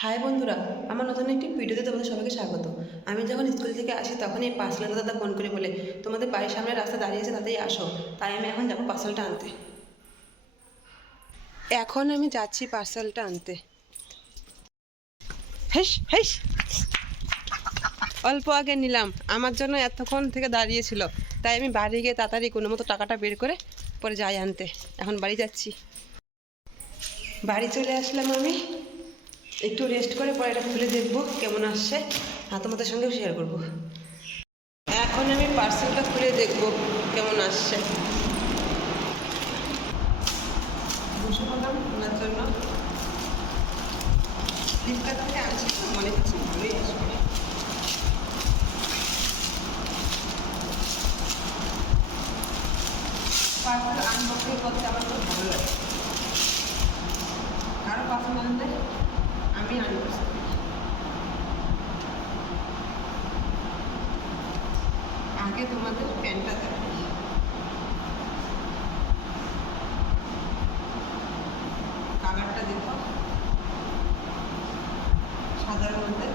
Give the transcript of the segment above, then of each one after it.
High বন্ধুরা, আমার নতুন একটি ভিডিওতে তোমাদের সবাইকে স্বাগত। আমি যখন স্কুল থেকে আসি তখন এই পার্সেলটা দাদা ফোন করে বলে তোমাদের বাড়ির সামনে রাস্তা দাঁড়িয়েছে, তাতেই আসো। তাই আমি এখন যাবো পার্সেলটা আনতে। এখন আমি যাচ্ছি পার্সেলটা আনতে। হেস হেস, অল্প আগে নিলাম, আমার জন্য এতক্ষণ থেকে দাঁড়িয়েছিল, তাই আমি বাড়ি গিয়ে তাড়াতাড়ি কোনো মতো টাকাটা বের করে পরে যাই আনতে। এখন বাড়ি যাচ্ছি। বাড়ি চলে আসলাম আমি, একটু রেস্ট করে পরে এটা খুলে দেখবো কেমন আসছে, আর তোমাদের সঙ্গেও শেয়ার করবো। এখন আমি পার্সেলটা খুলে দেখবো কেমন আসছে। বসে পড়লাম ওনার জন্য। ফ্লিপকার্ট থেকে আনছি, মনে হচ্ছে ভালোই আসবে। পার্সেল আনবক্সিং করতে আমার খুব ভালো লাগে। কারো পার্সেল আনলে আমি আনবক্সিং করি। আগে তোমাদের প্যান্টটা দেখাই। কালারটা দেখো, সাদার মধ্যে।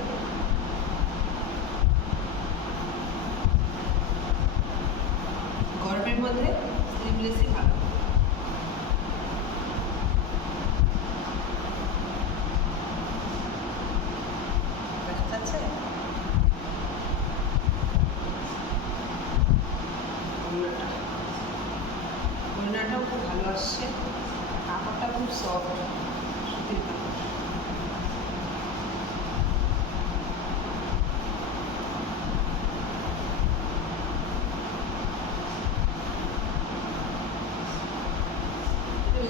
গরমের মধ্যে স্লিভলেসই ভালো। দেখা যাচ্ছে? ওড়নাটাও খুব ভালো আসছে, কাপড়টা খুব সফট, সুতির কাপড়।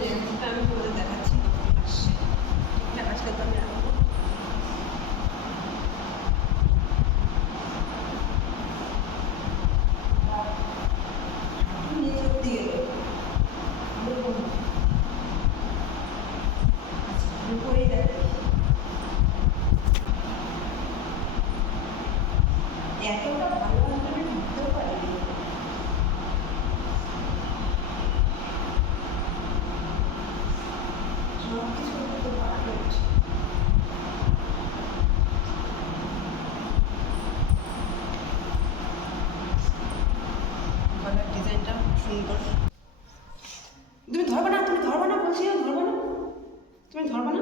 লেন্সটা আমি তোমাদের দেখাচ্ছি কখন আসছে। ঠিকঠাক আসলে তো আমি রাখবো। নিয়ে সত্যি গেল পরেই দেখো, এতটা ভালো আমি ভাবতেও পারিনি। সব কিছু করতে পারলে গলার ডিজাইনটা সুন্দর। তুমি ধরবে না, তুমি ধরবে না বলছি, ধরবে না, তুমি ধরবে না।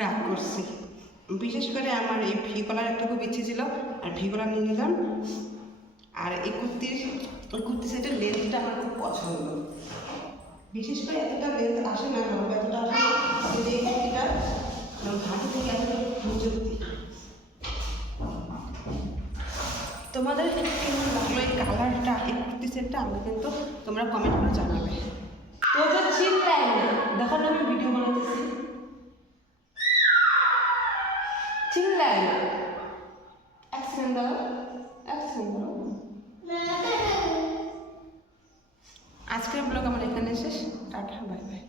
রাগ করছি। বিশেষ করে আমার এই ভি কলার একটা খুব ইচ্ছে ছিল, আর ভি কলার নিয়ে নিলাম। আর এই কুর্তি সেটের লেন্থটা আমার খুব পছন্দ। বিশেষ করে এতটা লেন্থ আসে না, লম্বা এতটা আসে না। কিন্তু এই কুর্তিটা হাঁটু থেকে এতটা প্রযুক্তি। তোমাদের কেমন লাগলো এই কালারটা, এই কুর্তি সেটটা, আমাকে কিন্তু তোমরা কমেন্ট করে জানাবে। তো যে চিল্লাই না, দেখো না আমি ভিডিও বানাতেছি, চিল্লাই না। এক সেকেন্ড দাও, এক সেকেন্ড দাও। আজকের ব্লগ আমার এখানে শেষ। Tata, bye bye.